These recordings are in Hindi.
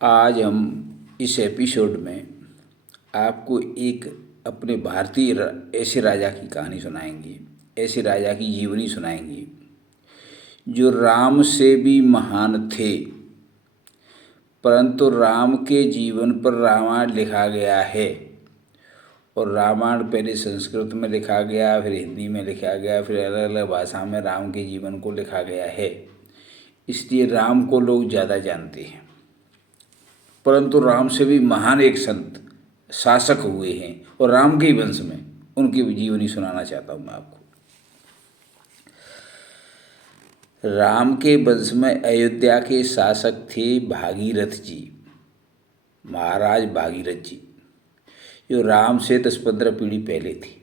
आज हम इस एपिसोड में आपको एक अपने भारतीय ऐसे राजा की कहानी सुनाएंगे, ऐसे राजा की जीवनी सुनाएंगे जो राम से भी महान थे। परंतु राम के जीवन पर रामायण लिखा गया है और रामायण पहले संस्कृत में लिखा गया, फिर हिंदी में लिखा गया, फिर अलग अलग भाषा में राम के जीवन को लिखा गया है। इसलिए राम को लोग ज़्यादा जानते हैं। परंतु राम से भी महान एक संत शासक हुए हैं और राम के ही वंश में उनकी जीवनी सुनाना चाहता हूँ मैं आपको। राम के वंश में अयोध्या के शासक थे भागीरथ जी, महाराज भागीरथ जी, जो राम से 10-15 पीढ़ी पहले थे।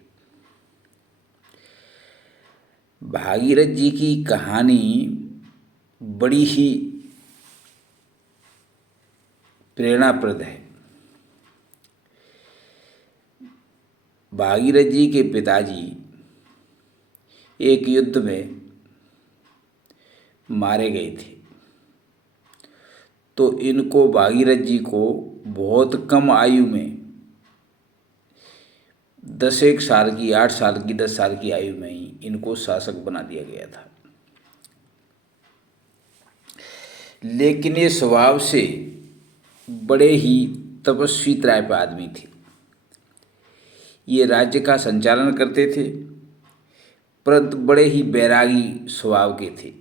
भागीरथ जी की कहानी बड़ी ही प्रेरणाप्रद है। भागीरथ जी के पिताजी एक युद्ध में मारे गए थे, तो इनको भागीरथ जी को बहुत कम आयु में 10 साल की, 8 साल की, 10 साल की आयु में ही इनको शासक बना दिया गया था। लेकिन ये स्वभाव से बड़े ही तपस्वी त्रायप आदमी थे। ये राज्य का संचालन करते थे, परंतु बड़े ही बैरागी स्वभाव के थे,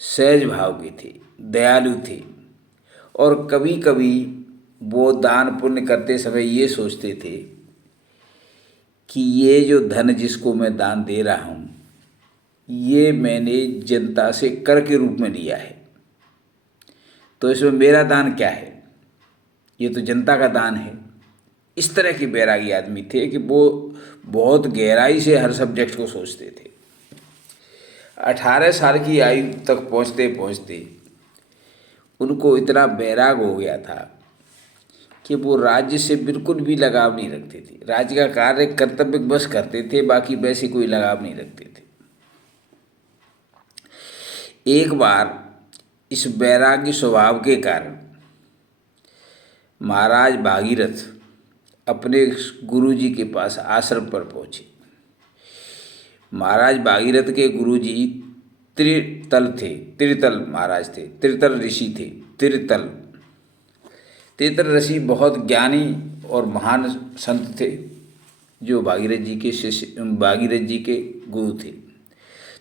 सहज भाव के थे, दयालु थे। और कभी कभी वो दान पुण्य करते समय ये सोचते थे कि ये जो धन जिसको मैं दान दे रहा हूँ, ये मैंने जनता से कर के रूप में लिया है, तो इसमें मेरा दान क्या है, ये तो जनता का दान है। इस तरह के बैरागी आदमी थे कि वो बहुत गहराई से हर सब्जेक्ट को सोचते थे। 18 साल की आयु तक पहुँचते पहुँचते उनको इतना बैराग हो गया था कि वो राज्य से बिल्कुल भी लगाव नहीं रखते थे। राज्य का कार्य कर्तव्य बस करते थे, बाकी वैसे कोई लगाव नहीं रखते थे। एक बार इस बैरागी स्वभाव के कारण महाराज भागीरथ अपने गुरुजी के पास आश्रम पर पहुँचे। महाराज भागीरथ के गुरुजी त्रितल महाराज थे, त्रितल ऋषि थे। त्रितल ऋषि बहुत ज्ञानी और महान संत थे, जो भागीरथ जी के शिष्य, भागीरथ जी के गुरु थे।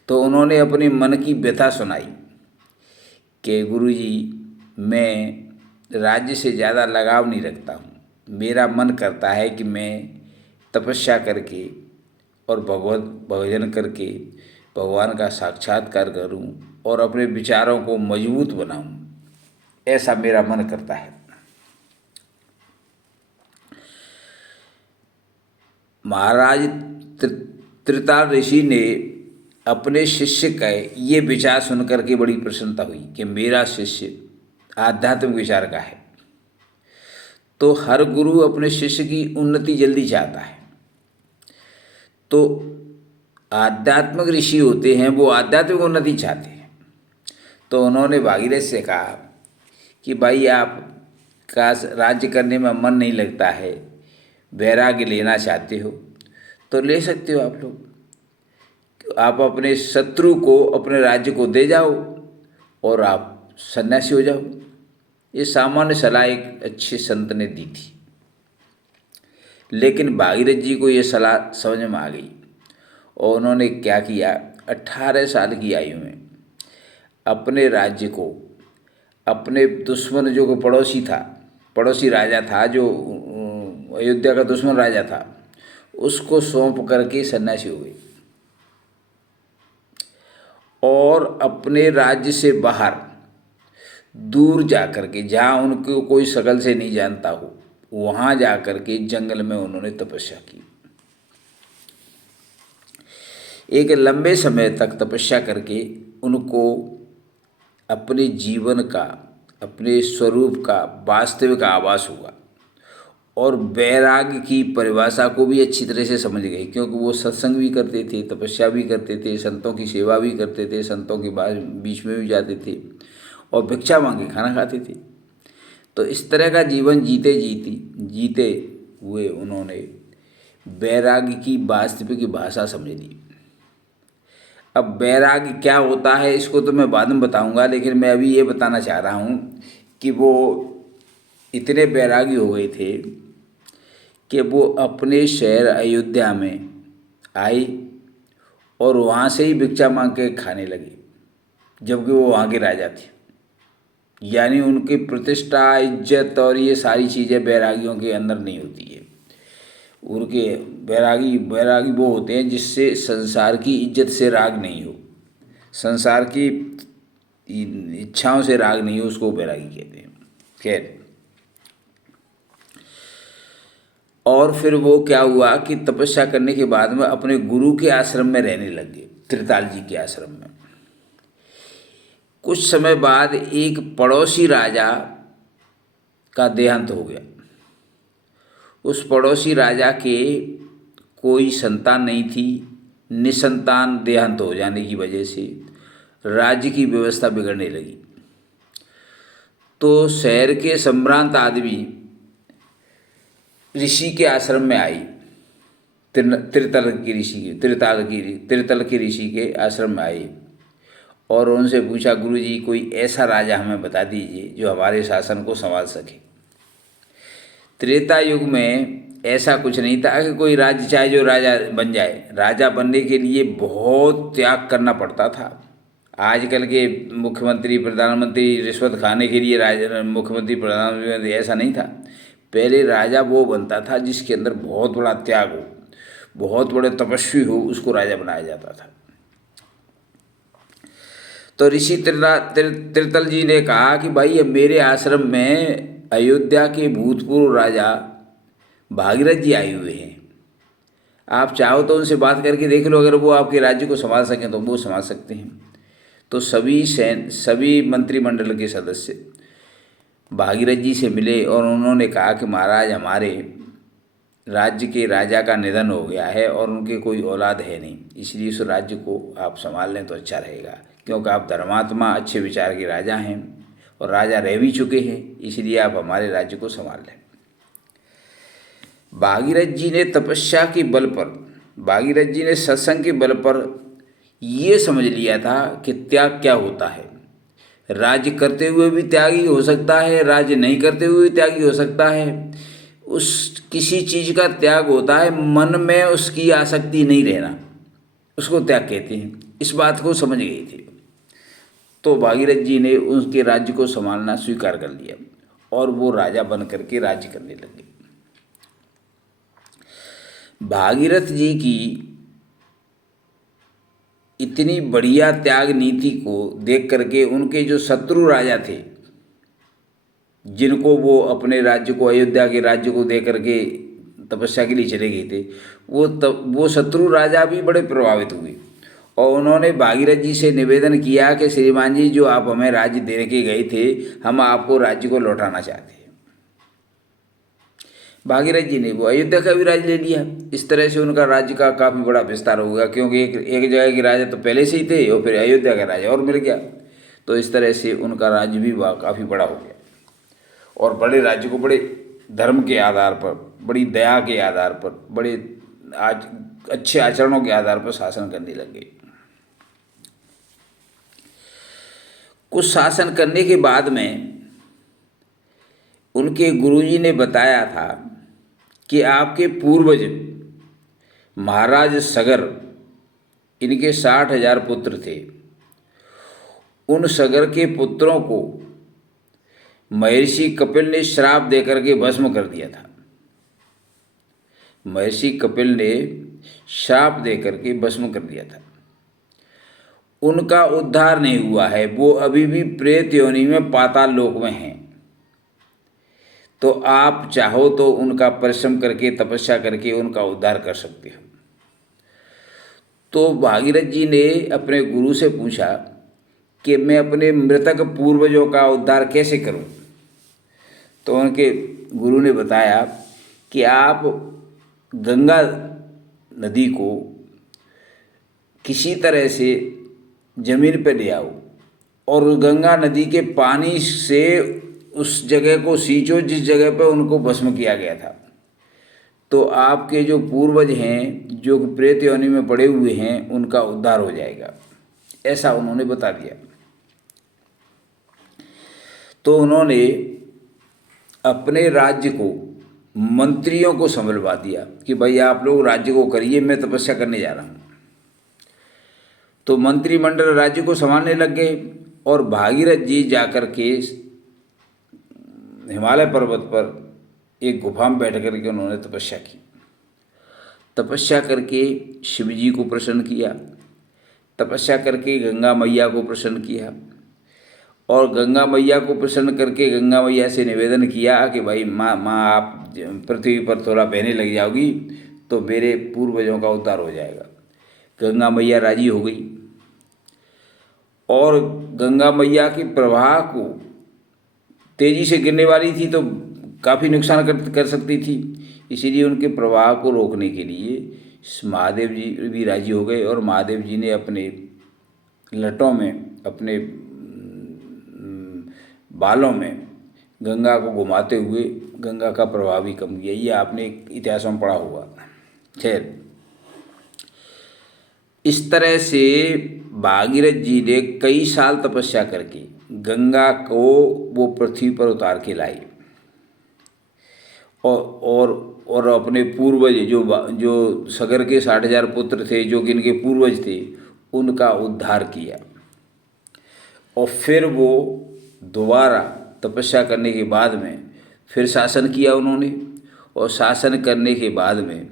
तो उन्होंने अपने मन की व्यथा सुनाई कि गुरुजी, मैं राज्य से ज़्यादा लगाव नहीं रखता हूँ। मेरा मन करता है कि मैं तपस्या करके और भगवत भजन करके भगवान का साक्षात्कार करूं और अपने विचारों को मजबूत बनाऊं, ऐसा मेरा मन करता है। महाराज त्रिताल ऋषि ने अपने शिष्य का ये विचार सुनकर के बड़ी प्रसन्नता हुई कि मेरा शिष्य आध्यात्मिक विचार का है। तो हर गुरु अपने शिष्य की उन्नति जल्दी चाहता है। तो आध्यात्मिक ऋषि होते हैं, वो आध्यात्मिक उन्नति चाहते हैं। तो उन्होंने भागीरथ से कहा कि भाई, आप का राज्य करने में मन नहीं लगता है, वैराग्य लेना चाहते हो तो ले सकते हो। आप लोग, आप अपने शत्रु को अपने राज्य को दे जाओ और आप सन्यासी हो जाओ। ये सामान्य सलाह एक अच्छे संत ने दी थी। लेकिन भागीरथ जी को ये सलाह समझ में आ गई और उन्होंने क्या किया, 18 साल की आयु में अपने राज्य को अपने दुश्मन, जो पड़ोसी था, पड़ोसी राजा था, जो अयोध्या का दुश्मन राजा था, उसको सौंप करके सन्यासी हो गए और अपने राज्य से बाहर दूर जा कर के, जहाँ उनको कोई शकल से नहीं जानता हो, वहाँ जा कर के जंगल में उन्होंने तपस्या की। एक लंबे समय तक तपस्या करके उनको अपने जीवन का, अपने स्वरूप का वास्तविक आभास हुआ और वैराग्य की परिभाषा को भी अच्छी तरह से समझ गए, क्योंकि वो सत्संग भी करते थे, तपस्या भी करते थे, संतों की सेवा भी करते थे, संतों के बीच में भी जाते थे और भिक्षा मांगे खाना खाते थे। तो इस तरह का जीवन जीते हुए उन्होंने वैराग्य की वास्तविक भाषा समझ ली। अब वैराग्य क्या होता है इसको तो मैं बाद में बताऊंगा, लेकिन मैं अभी ये बताना चाह रहा हूँ कि वो इतने वैरागी हो गए थे कि वो अपने शहर अयोध्या में आई और वहाँ से ही भिक्षा मांग के खाने लगे, जबकि वो वहाँ के राजा थे। यानी उनकी प्रतिष्ठा, इज्जत और ये सारी चीज़ें वैरागियों के अंदर नहीं होती है। उनके वैरागी वो होते हैं जिससे संसार की इज्जत से राग नहीं हो, संसार की इच्छाओं से राग नहीं हो, उसको वैरागी कहते हैं। खैर, और फिर वो क्या हुआ कि तपस्या करने के बाद में अपने गुरु के आश्रम में रहने लग गए, त्रिताल जी के आश्रम में। कुछ समय बाद एक पड़ोसी राजा का देहांत हो गया। उस पड़ोसी राजा के कोई संतान नहीं थी। निसंतान देहांत हो जाने की वजह से राज्य की व्यवस्था बिगड़ने लगी। तो शहर के संभ्रांत आदमी ऋषि के आश्रम में आई, त्रितल की ऋषि के आश्रम में आई और उनसे पूछा, गुरुजी कोई ऐसा राजा हमें बता दीजिए जो हमारे शासन को संभाल सके। त्रेता युग में ऐसा कुछ नहीं था कि कोई राज्य चाहे जो राजा बन जाए। राजा बनने के लिए बहुत त्याग करना पड़ता था। आजकल के मुख्यमंत्री प्रधानमंत्री रिश्वत खाने के लिए राजा मुख्यमंत्री प्रधानमंत्री ऐसा नहीं था। पहले राजा वो बनता था जिसके अंदर बहुत बड़ा त्याग हो, बहुत बड़े तपस्वी हो, उसको राजा बनाया जाता था। तो ऋषि त्रितल जी ने कहा कि भाई अब मेरे आश्रम में अयोध्या के भूतपूर्व राजा भागीरथ जी आए हुए हैं, आप चाहो तो उनसे बात करके देख लो, अगर वो आपके राज्य को संभाल सकें तो वो संभाल सकते हैं। तो सभी मंत्रिमंडल के सदस्य भागीरथ जी से मिले और उन्होंने कहा कि महाराज हमारे राज्य के राजा का निधन हो गया है और उनके कोई औलाद है नहीं, इसलिए उस राज्य को आप संभाल लें तो अच्छा रहेगा, क्योंकि आप धर्मात्मा अच्छे विचार के राजा हैं और राजा रह भी चुके हैं, इसलिए आप हमारे राज्य को संभाल लें। भागीरथ जी ने तपस्या के बल पर, भागीरथ जी ने सत्संग के बल पर ये समझ लिया था कि त्याग क्या होता है। राज्य करते हुए भी त्यागी हो सकता है, राज्य नहीं करते हुए भी त्यागी हो सकता है। उस किसी चीज़ का त्याग होता है मन में उसकी आसक्ति नहीं रहना, उसको त्याग कहते हैं। इस बात को समझ गए थे। तो भागीरथ जी ने उनके राज्य को संभालना स्वीकार कर लिया और वो राजा बन करके राज्य करने लगे। भागीरथ जी की इतनी बढ़िया त्याग नीति को देख करके उनके जो शत्रु राजा थे, जिनको वो अपने राज्य को, अयोध्या के राज्य को दे करके तपस्या के लिए चले गए थे, वो शत्रु राजा भी बड़े प्रभावित हुए और उन्होंने भागीरथ जी से निवेदन किया कि श्रीमान जी, जो आप हमें राज्य दे के गए थे, हम आपको राज्य को लौटाना चाहते हैं। भागीरथ जी ने वो अयोध्या का भी राज्य ले लिया। इस तरह से उनका राज्य का काफ़ी बड़ा विस्तार हो गया, क्योंकि एक जगह के राजा तो पहले से ही थे और फिर अयोध्या का राजा और मिल गया। तो इस तरह से उनका राज्य भी काफ़ी बड़ा हो गया और बड़े राज्य को बड़े धर्म के आधार पर, बड़ी दया के आधार पर, बड़े अच्छे आचरणों के आधार पर शासन करने लग गए। कुछ शासन करने के बाद में उनके गुरुजी ने बताया था कि आपके पूर्वज महाराज सगर, इनके 60,000 पुत्र थे। उन सगर के पुत्रों को महर्षि कपिल ने श्राप देकर के भस्म कर दिया था। महर्षि कपिल ने श्राप देकर के भस्म कर दिया था। उनका उद्धार नहीं हुआ है, वो अभी भी प्रेत योनि में पाताल लोक में हैं। तो आप चाहो तो उनका परिश्रम करके, तपस्या करके उनका उद्धार कर सकते हो। तो भागीरथ जी ने अपने गुरु से पूछा कि मैं अपने मृतक पूर्वजों का उद्धार कैसे करूं? तो उनके गुरु ने बताया कि आप गंगा नदी को किसी तरह से जमीन पर ले आओ और गंगा नदी के पानी से उस जगह को सींचो जिस जगह पे उनको भस्म किया गया था, तो आपके जो पूर्वज हैं जो प्रेत योनि में पड़े हुए हैं उनका उद्धार हो जाएगा, ऐसा उन्होंने बता दिया। तो उन्होंने अपने राज्य को मंत्रियों को संभलवा दिया कि भाई आप लोग राज्य को करिए, मैं तपस्या करने जा रहा हूँ। तो मंत्रिमंडल राज्य को संभालने लग गए और भागीरथ जी जाकर के हिमालय पर्वत पर एक गुफा में बैठ करके उन्होंने तपस्या की। तपस्या करके शिव जी को प्रसन्न किया, तपस्या करके गंगा मैया को प्रसन्न किया, और गंगा मैया को प्रसन्न करके गंगा मैया से निवेदन किया कि भाई माँ आप पृथ्वी पर थोड़ा बहने लग जाओगी तो मेरे पूर्वजों का उद्धार हो जाएगा। गंगा मैया राजी हो गई और गंगा मैया की प्रवाह को तेजी से गिरने वाली थी तो काफ़ी नुकसान कर सकती थी, इसीलिए उनके प्रवाह को रोकने के लिए महादेव जी भी राजी हो गए और महादेव जी ने अपने लटों में, अपने बालों में गंगा को घुमाते हुए गंगा का प्रवाह भी कम किया। ये आपने इतिहास में पढ़ा होगा। खैर, इस तरह से भागीरथ जी ने कई साल तपस्या करके गंगा को वो पृथ्वी पर उतार के लाई और अपने पूर्वज जो सगर के 60,000 पुत्र थे जो कि इनके पूर्वज थे उनका उद्धार किया। और फिर वो दोबारा तपस्या करने के बाद में फिर शासन किया उन्होंने, और शासन करने के बाद में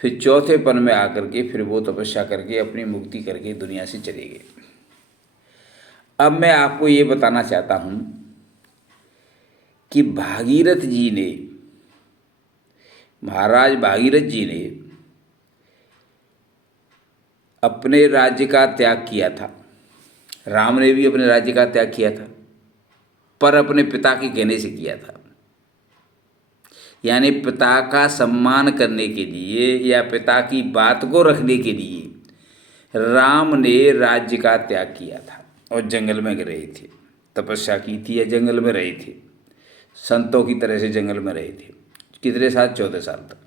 फिर चौथेपन में आकर के फिर वो तपस्या करके अपनी मुक्ति करके दुनिया से चले गए। अब मैं आपको ये बताना चाहता हूँ कि भागीरथ जी ने, महाराज भागीरथ जी ने अपने राज्य का त्याग किया था। राम ने भी अपने राज्य का त्याग किया था, पर अपने पिता के कहने से किया था। यानी पिता का सम्मान करने के लिए या पिता की बात को रखने के लिए राम ने राज्य का त्याग किया था और जंगल में रहे थे, तपस्या की थी या जंगल में रहे थे, संतों की तरह से जंगल में रहे थे। कितने साल? 14 साल तक।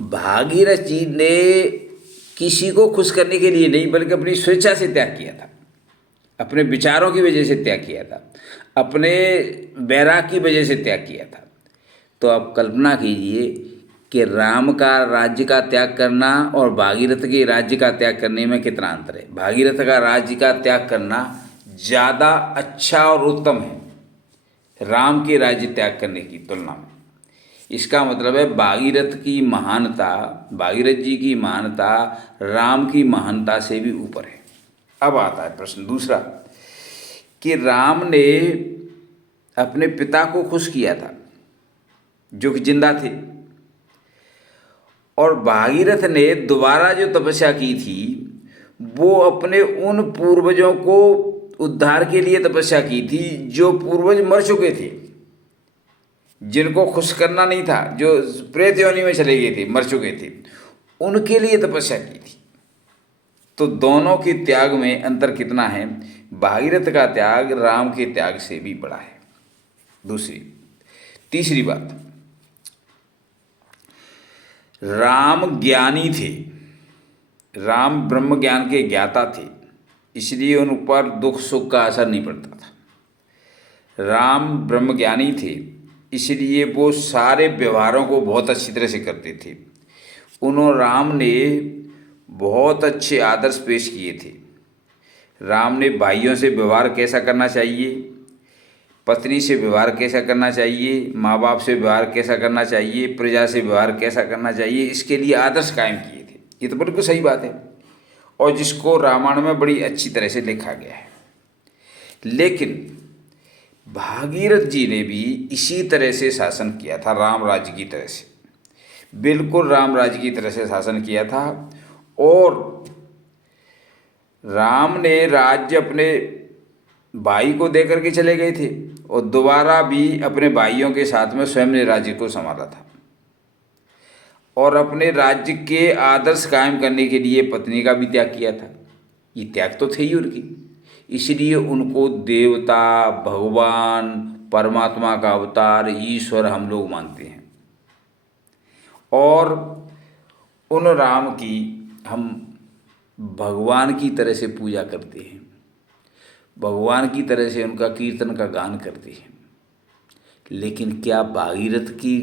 भागीरथ जी ने किसी को खुश करने के लिए नहीं बल्कि अपनी स्वेच्छा से त्याग किया था, अपने विचारों की वजह से त्याग किया था, अपने बैराग की वजह से त्याग किया था। तो आप कल्पना कीजिए कि राम का राज्य का त्याग करना और भागीरथ के राज्य का त्याग करने में कितना अंतर है। भागीरथ का राज्य का त्याग करना ज़्यादा अच्छा और उत्तम है राम के राज्य त्याग करने की तुलना में। इसका मतलब है भागीरथ की महानता, भागीरथ जी की महानता राम की महानता से भी ऊपर है। अब आता है प्रश्न दूसरा कि राम ने अपने पिता को खुश किया था जो कि जिंदा थे, और भागीरथ ने दोबारा जो तपस्या की थी वो अपने उन पूर्वजों को उद्धार के लिए तपस्या की थी जो पूर्वज मर चुके थे, जिनको खुश करना नहीं था, जो प्रेत योनि में चले गए थे, मर चुके थे, उनके लिए तपस्या की थी। तो दोनों के त्याग में अंतर कितना है? भागीरथ का त्याग राम के त्याग से भी बड़ा है। तीसरी बात, राम ज्ञानी थे, राम ब्रह्म ज्ञान के ज्ञाता थे, इसलिए उन पर दुख सुख का असर नहीं पड़ता था। राम ब्रह्म ज्ञानी थे, इसलिए वो सारे व्यवहारों को बहुत अच्छी तरह से करते थे। राम ने बहुत अच्छे आदर्श पेश किए थे। राम ने भाइयों से व्यवहार कैसा करना चाहिए, पत्नी से व्यवहार कैसा करना चाहिए, माँ बाप से व्यवहार कैसा करना चाहिए, प्रजा से व्यवहार कैसा करना चाहिए, इसके लिए आदर्श कायम किए थे। ये तो बिल्कुल सही बात है और जिसको रामायण में बड़ी अच्छी तरह से लिखा गया है। लेकिन भागीरथ जी ने भी इसी तरह से शासन किया था, राम राज्य की तरह से, बिल्कुल राम राज्य की तरह से शासन किया था। और राम ने राज्य अपने भाई को दे करके चले गए थे और दोबारा भी अपने भाइयों के साथ में स्वयं ने राज्य को संभाला था और अपने राज्य के आदर्श कायम करने के लिए पत्नी का भी त्याग किया था। ये त्याग तो थे ही उनकी, इसलिए उनको देवता, भगवान, परमात्मा का अवतार, ईश्वर हम लोग मानते हैं। और उन राम की हम भगवान की तरह से पूजा करते हैं, भगवान की तरह से उनका कीर्तन का गान करते हैं। लेकिन क्या भागीरथ की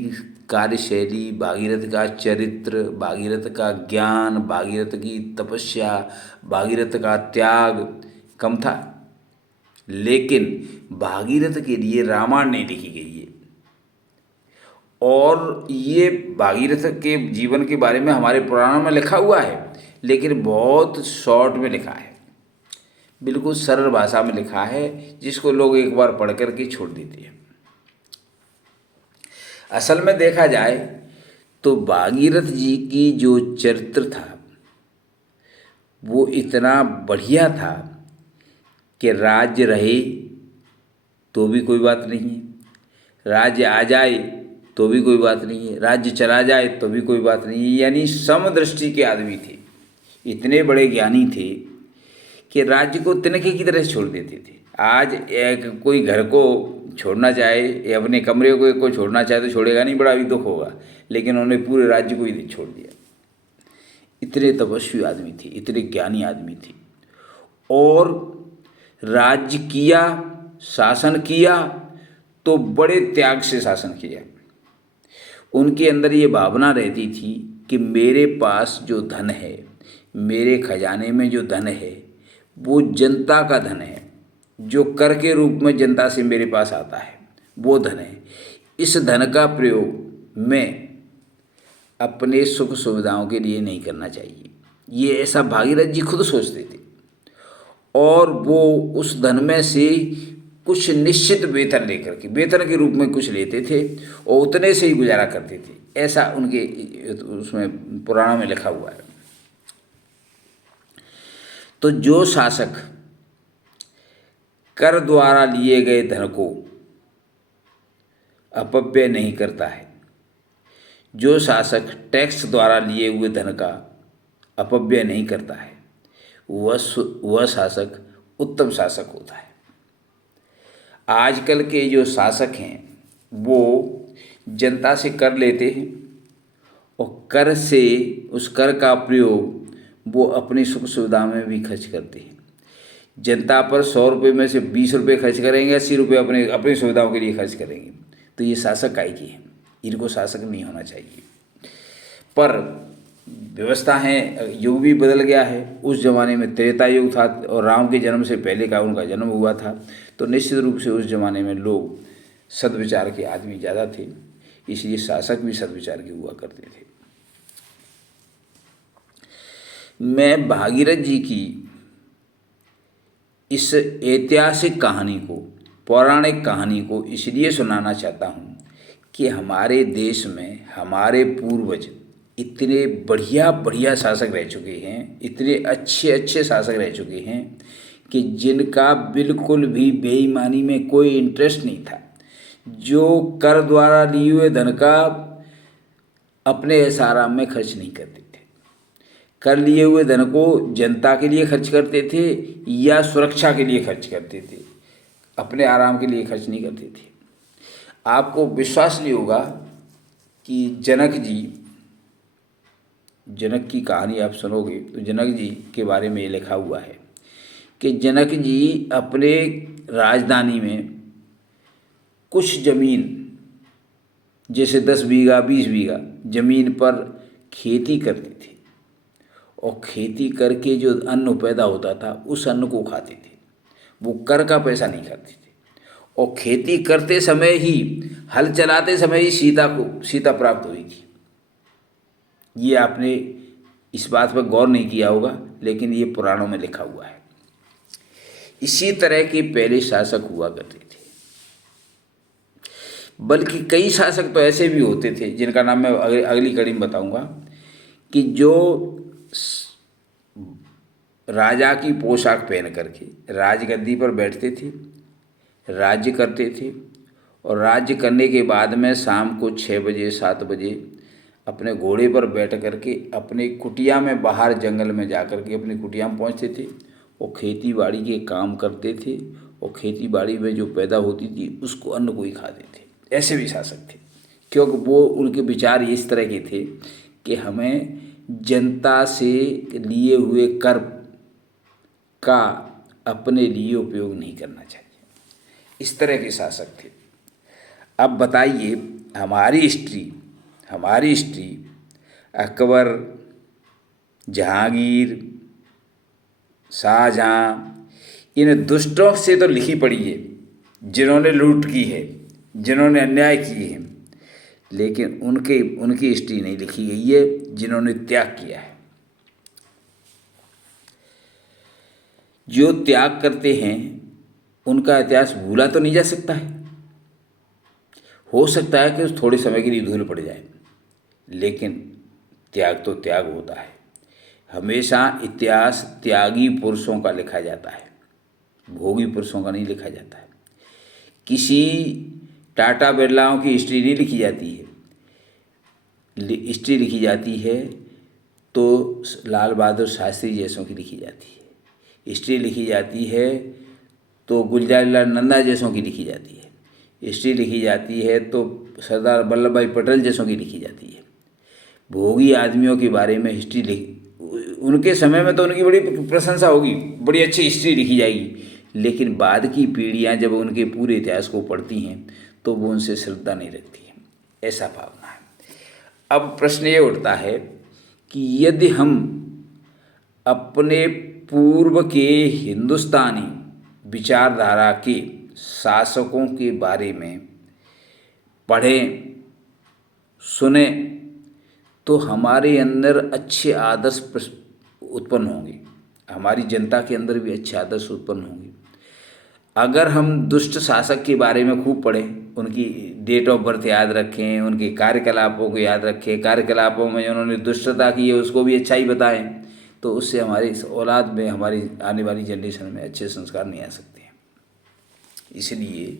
कार्यशैली, भागीरथ का चरित्र, भागीरथ का ज्ञान, भागीरथ की तपस्या, भागीरथ का त्याग कम था? लेकिन भागीरथ के लिए रामायण नहीं लिखी गई है। और ये भागीरथ के जीवन के बारे में हमारे पुराणों में लिखा हुआ है, लेकिन बहुत शॉर्ट में लिखा है, बिल्कुल सरल भाषा में लिखा है, जिसको लोग एक बार पढ़ करके छोड़ देते हैं। असल में देखा जाए तो भागीरथ जी की जो चरित्र था वो इतना बढ़िया था कि राज्य रहे तो भी कोई बात नहीं है, राज्य आ जाए तो भी कोई बात नहीं है, राज्य चला जाए तो भी कोई बात नहीं है। यानी समदृष्टि के आदमी थे, इतने बड़े ज्ञानी थे कि राज्य को तिनके की तरह छोड़ देते थे। आज एक कोई घर को छोड़ना चाहे या अपने कमरे को छोड़ना चाहे तो छोड़ेगा नहीं, बड़ा भी दुख होगा, लेकिन उन्होंने पूरे राज्य को ही छोड़ दिया। इतने तपस्वी आदमी थे, इतने ज्ञानी आदमी थे, और राज्य किया, शासन किया तो बड़े त्याग से शासन किया। उनके अंदर ये भावना रहती थी कि मेरे पास जो धन है, मेरे खजाने में जो धन है, वो जनता का धन है, जो कर के रूप में जनता से मेरे पास आता है वो धन है। इस धन का प्रयोग मैं अपने सुख सुविधाओं के लिए नहीं करना चाहिए, ये ऐसा भागीरथ जी खुद सोचते थे। और वो उस धन में से कुछ निश्चित वेतन लेकर के, वेतन के रूप में कुछ लेते थे और उतने से ही गुजारा करते थे, ऐसा उनके उसमें पुराणों में लिखा हुआ है। तो जो शासक कर द्वारा लिए गए धन को अपव्यय नहीं करता है, जो शासक टैक्स द्वारा लिए हुए धन का अपव्यय नहीं करता है, वह शासक उत्तम शासक होता है। आजकल के जो शासक हैं वो जनता से कर लेते हैं और कर से उस कर का प्रयोग वो अपनी सुख सुविधा में भी खर्च करते हैं। जनता पर 100 रुपये में से 20 रुपये खर्च करेंगे, 80 रुपये अपने अपनी सुविधाओं के लिए खर्च करेंगे। तो ये शासक काय की है? इनको शासक नहीं होना चाहिए। पर व्यवस्था है, युग भी बदल गया है। उस जमाने में त्रेता युग था और राम के जन्म से पहले का उनका जन्म हुआ था, तो निश्चित रूप से उस जमाने में लोग सद्विचार के आदमी ज़्यादा थे, इसलिए शासक भी सद्विचार के हुआ करते थे। मैं भागीरथ जी की इस ऐतिहासिक कहानी को, पौराणिक कहानी को इसलिए सुनाना चाहता हूँ कि हमारे देश में हमारे पूर्वज इतने बढ़िया बढ़िया शासक रह चुके हैं, इतने अच्छे अच्छे शासक रह चुके हैं कि जिनका बिल्कुल भी बेईमानी में कोई इंटरेस्ट नहीं था, जो कर द्वारा लिए हुए धन का अपने ऐशाराम में खर्च नहीं करते थे, कर लिए हुए धन को जनता के लिए खर्च करते थे या सुरक्षा के लिए खर्च करते थे, अपने आराम के लिए खर्च नहीं करते थे। आपको विश्वास नहीं होगा कि जनक की कहानी आप सुनोगे तो जनक जी के बारे में ये लिखा हुआ है कि जनक जी अपने राजधानी में कुछ ज़मीन, जैसे 10 बीघा 20 बीघा ज़मीन पर खेती करते थे और खेती करके जो अन्न पैदा होता था उस अन्न को खाते थे, वो कर का पैसा नहीं खाते थे। और खेती करते समय ही, हल चलाते समय ही सीता प्राप्त हुई थी। ये आपने इस बात पर गौर नहीं किया होगा, लेकिन ये पुराणों में लिखा हुआ है। इसी तरह के पहले शासक हुआ करते थे, बल्कि कई शासक तो ऐसे भी होते थे जिनका नाम मैं अगली कड़ी में बताऊंगा, कि जो राजा की पोशाक पहन करके राजगद्दी पर बैठते थे, राज्य करते थे, और राज्य करने के बाद में शाम को 6 बजे 7 बजे अपने घोड़े पर बैठ करके अपने कुटिया में, बाहर जंगल में जा कर के अपनी कुटिया में पहुँचते थे वो खेती बाड़ी के काम करते थे और खेती बाड़ी में जो पैदा होती थी उसको अन्न को ही खाते थे। ऐसे भी शासक थे, क्योंकि वो उनके विचार इस तरह के थे कि हमें जनता से लिए हुए कर का अपने लिए उपयोग नहीं करना चाहिए। इस तरह के शासक थे। अब बताइए, हमारी हिस्ट्री अकबर, जहांगीर, शाहजहां, इन दुष्टों से तो लिखी पड़ी है, जिन्होंने लूट की है, जिन्होंने अन्याय किए हैं, लेकिन उनकी हिस्ट्री नहीं लिखी गई है जिन्होंने त्याग किया है। जो त्याग करते हैं उनका इतिहास भूला तो नहीं जा सकता है। हो सकता है कि थोड़े समय के लिए धूल पड़ जाए, लेकिन त्याग तो त्याग होता है। हमेशा इतिहास त्यागी पुरुषों का लिखा जाता है, भोगी पुरुषों का नहीं लिखा जाता है। किसी टाटा बिरलाओं की हिस्ट्री नहीं लिखी जाती है। हिस्ट्री लिखी जाती है तो लाल बहादुर शास्त्री जैसों की लिखी जाती है। हिस्ट्री लिखी जाती है तो गुलजारीलाल नंदा जैसों की लिखी जाती है। हिस्ट्री लिखी जाती है तो सरदार वल्लभ भाई पटेल जैसों की लिखी जाती है। भोगी आदमियों के बारे में हिस्ट्री उनके समय में तो उनकी बड़ी प्रशंसा होगी, बड़ी अच्छी हिस्ट्री लिखी जाएगी, लेकिन बाद की पीढ़ियां जब उनके पूरे इतिहास को पढ़ती हैं तो वो उनसे श्रद्धा नहीं रखती हैं। ऐसा भावना है। अब प्रश्न ये उठता है कि यदि हम अपने पूर्व के हिंदुस्तानी विचारधारा के शासकों के बारे में पढ़ें, सुने, तो हमारे अंदर अच्छे आदर्श उत्पन्न होंगे, हमारी जनता के अंदर भी अच्छे आदर्श उत्पन्न होंगे। अगर हम दुष्ट शासक के बारे में खूब पढ़ें, उनकी डेट ऑफ बर्थ याद रखें, उनके कार्यकलापों को याद रखें, कार्यकलापों में उन्होंने दुष्टता की है उसको भी अच्छा ही बताएं, तो उससे हमारी औलाद में, हमारी आने वाली जनरेशन में अच्छे संस्कार नहीं आ सकते हैं। इसलिए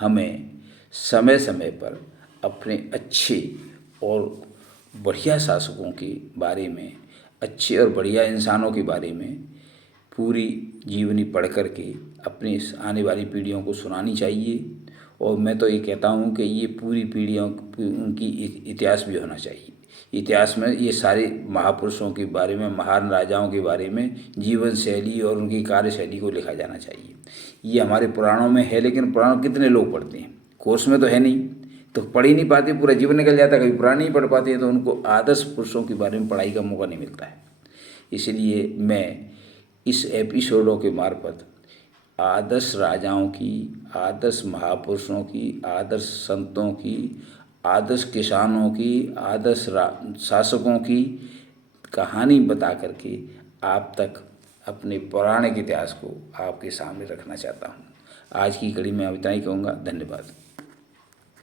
हमें समय समय पर अपने अच्छे और बढ़िया शासकों के बारे में, अच्छे और बढ़िया इंसानों के बारे में पूरी जीवनी पढ़ कर के अपनी आने वाली पीढ़ियों को सुनानी चाहिए। और मैं तो ये कहता हूँ कि ये पूरी पीढ़ियों उनकी एक इतिहास भी होना चाहिए। इतिहास में ये सारे महापुरुषों के बारे में, महान राजाओं के बारे में जीवन शैली और उनकी कार्यशैली को लिखा जाना चाहिए। ये हमारे पुराणों में है, लेकिन पुराण कितने लोग पढ़ते हैं? कोर्स में तो है नहीं, तो पढ़ ही नहीं पाते, पूरा जीवन निकल जाता है, कभी पुराण नहीं पढ़ पाते हैं, तो उनको आदर्श पुरुषों के बारे में पढ़ाई का मौका नहीं मिलता है। इसलिए मैं इस एपिसोडों के मार्फत आदर्श राजाओं की, आदर्श महापुरुषों की, आदर्श संतों की, आदर्श किसानों की, आदर्श शासकों की कहानी बता करके आप तक अपने पौराणिक इतिहास को आपके सामने रखना चाहता हूँ। आज की कड़ी में इतना ही कहूँगा। धन्यवाद।